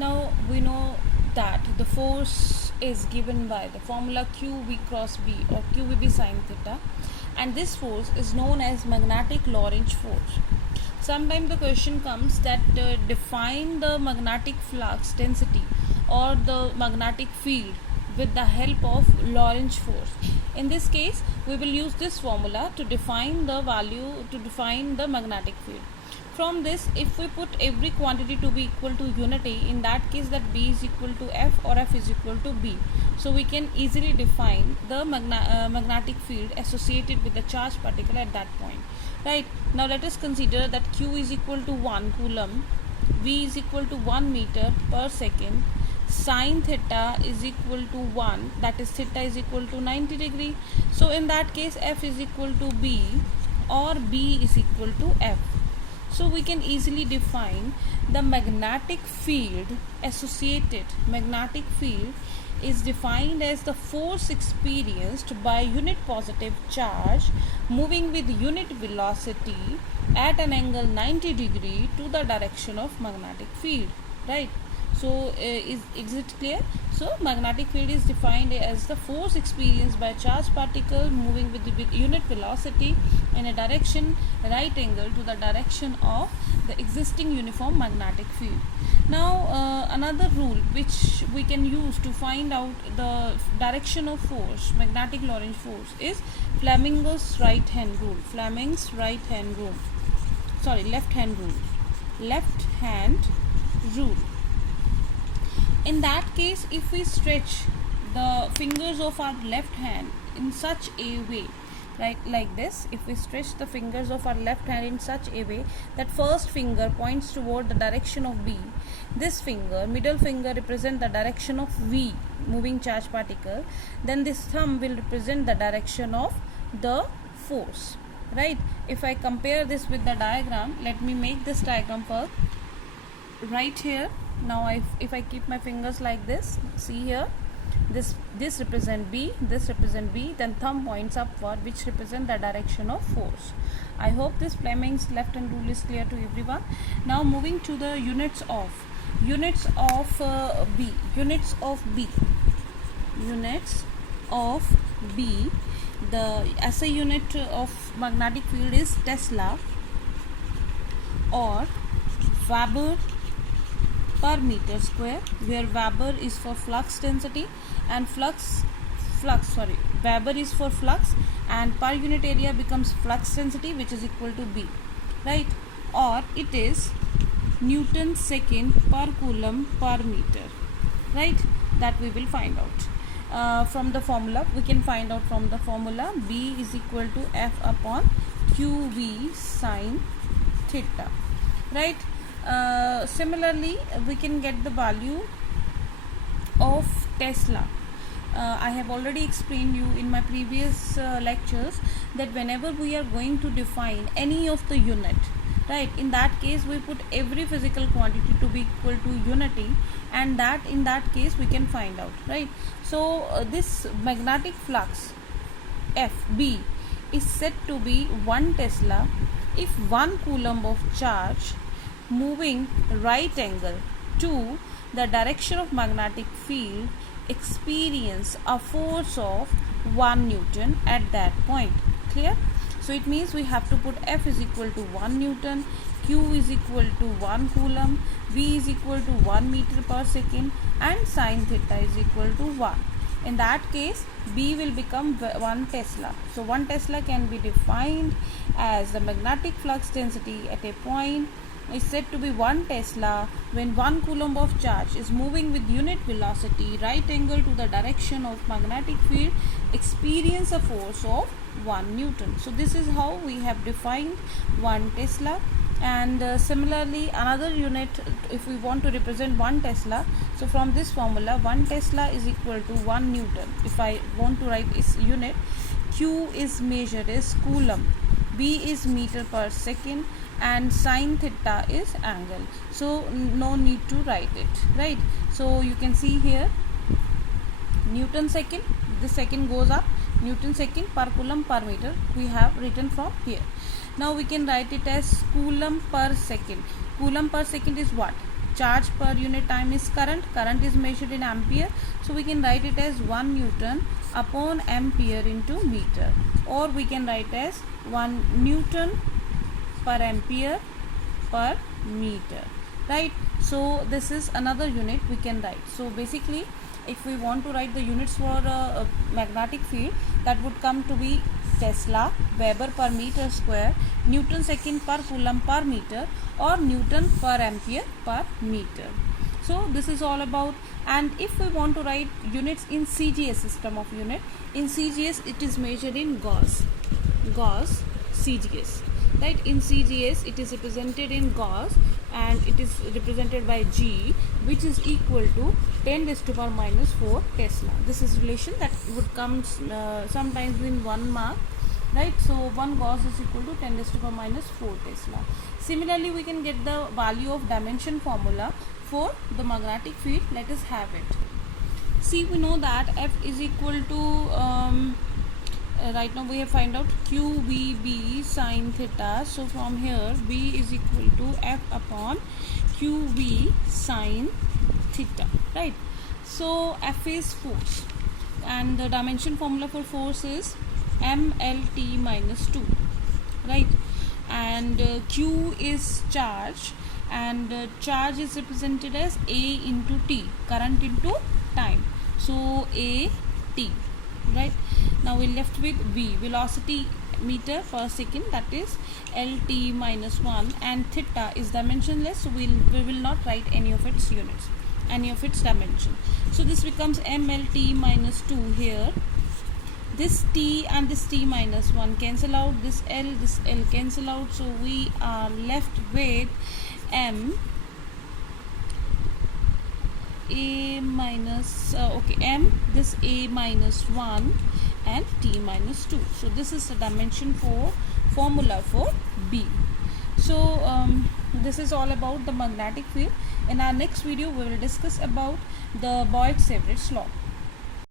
Now we know that the force is given by the formula QV cross B or QVB sine theta, and this force is known as magnetic Lorentz force. Sometimes the question comes that define the magnetic flux density or the magnetic field with the help of Lorentz force. In this case, we will use this formula to define the magnetic field. From this, if we put every quantity to be equal to unity, in that case that B is equal to F or F is equal to B. So we can easily define the magnetic field associated with the charged particle at that point. Right, now let us consider that Q is equal to 1 coulomb, V is equal to 1 meter per second, sine theta is equal to 1, that is theta is equal to 90 degree. So in that case F is equal to B or B is equal to F. So we can easily define the magnetic field associated. Magnetic field is defined as the force experienced by unit positive charge moving with unit velocity at an angle 90 degree to the direction of magnetic field. Right? So is it clear? So magnetic field is defined as the force experienced by a charged particle moving with the unit velocity in a direction right angle to the direction of the existing uniform magnetic field. Now another rule which we can use to find out the direction of force, magnetic Lorentz force, is Fleming's right hand rule. Fleming's right hand rule. Sorry, left hand rule. Left hand rule. In that case, if we stretch the fingers of our left hand in such a way, right, like this, if we stretch the fingers of our left hand in such a way that first finger points toward the direction of B, this finger, middle finger, represent the direction of V, moving charged particle, then this thumb will represent the direction of the force. Right, if I compare this with the diagram, let me make this diagram first. Right here, now if I keep my fingers like this, see here, this represent B, this represent B, then thumb points upward, which represent the direction of force. I hope this Fleming's left hand rule is clear to everyone. Now moving to the units of B. Units of B. The SI unit of magnetic field is Tesla or Weber per meter square, where Weber is for flux density and Weber is for flux, and per unit area becomes flux density, which is equal to B, right? Or it is Newton second per coulomb per meter, right? That we will find out from the formula. We can find out from the formula B is equal to F upon QV sine theta, right? Similarly, we can get the value of Tesla. I have already explained you in my previous lectures that whenever we are going to define any of the unit, right, in that case we put every physical quantity to be equal to unity, and that in that case we can find out, right? So this magnetic flux FB is said to be 1 Tesla if 1 coulomb of charge moving right angle to the direction of magnetic field experience a force of 1 Newton at that point. Clear? So it means we have to put F is equal to 1 Newton, Q is equal to 1 coulomb, V is equal to 1 meter per second, and sine theta is equal to 1. In that case, B will become 1 Tesla. So 1 Tesla can be defined as the magnetic flux density at a point is said to be 1 Tesla when 1 coulomb of charge is moving with unit velocity right angle to the direction of magnetic field experience a force of 1 Newton. So this is how we have defined 1 Tesla. And similarly, another unit, if we want to represent 1 Tesla, so from this formula 1 Tesla is equal to 1 Newton. If I want to write its unit, Q is measured as coulomb, B is meter per second, and sine theta is angle. So no need to write it, right? So you can see here Newton second, this second goes up, Newton second per coulomb per meter we have written from here. Now we can write it as coulomb per second. Coulomb per second is what? Charge per unit time is current. Current is measured in ampere. So we can write it as 1 Newton upon ampere into meter. Or we can write as 1 Newton per ampere per meter. Right? So this is another unit we can write. So basically, if we want to write the units for a magnetic field, that would come to be Tesla, Weber per meter square, Newton second per Coulomb per meter, or Newton per ampere per meter. So this is all about. And if we want to write units in CGS, system of unit, in CGS it is measured in Gauss CGS, right? In CGS it is represented in Gauss, and it is represented by G, which is equal to 10 raised to power minus 4 Tesla. This is relation that would come sometimes in 1 mark, right? So 1 Gauss is equal to 10 raised to power minus 4 Tesla. Similarly, we can get the value of dimension formula for the magnetic field. Let us have it. See, we know that F is equal to right now we have find out QVB sine theta. So from here, B is equal to F upon QV sine theta, right? So F is force, and the dimension formula for force is mLT minus 2, right? And Q is charge, and charge is represented as A into T, current into time. So A T, right? Now we're left with V, velocity meter per second, that is LT minus 1, and theta is dimensionless, so we will not write any of its units, any of its dimension. So this becomes mLT minus 2 here. This T and this T minus 1 cancel out, this L cancel out, so we are left with M A minus M, this A minus 1 and T minus 2. So this is the dimension for formula for B. So this is all about the magnetic field. In our next video we will discuss about the Boyd-Savarich law.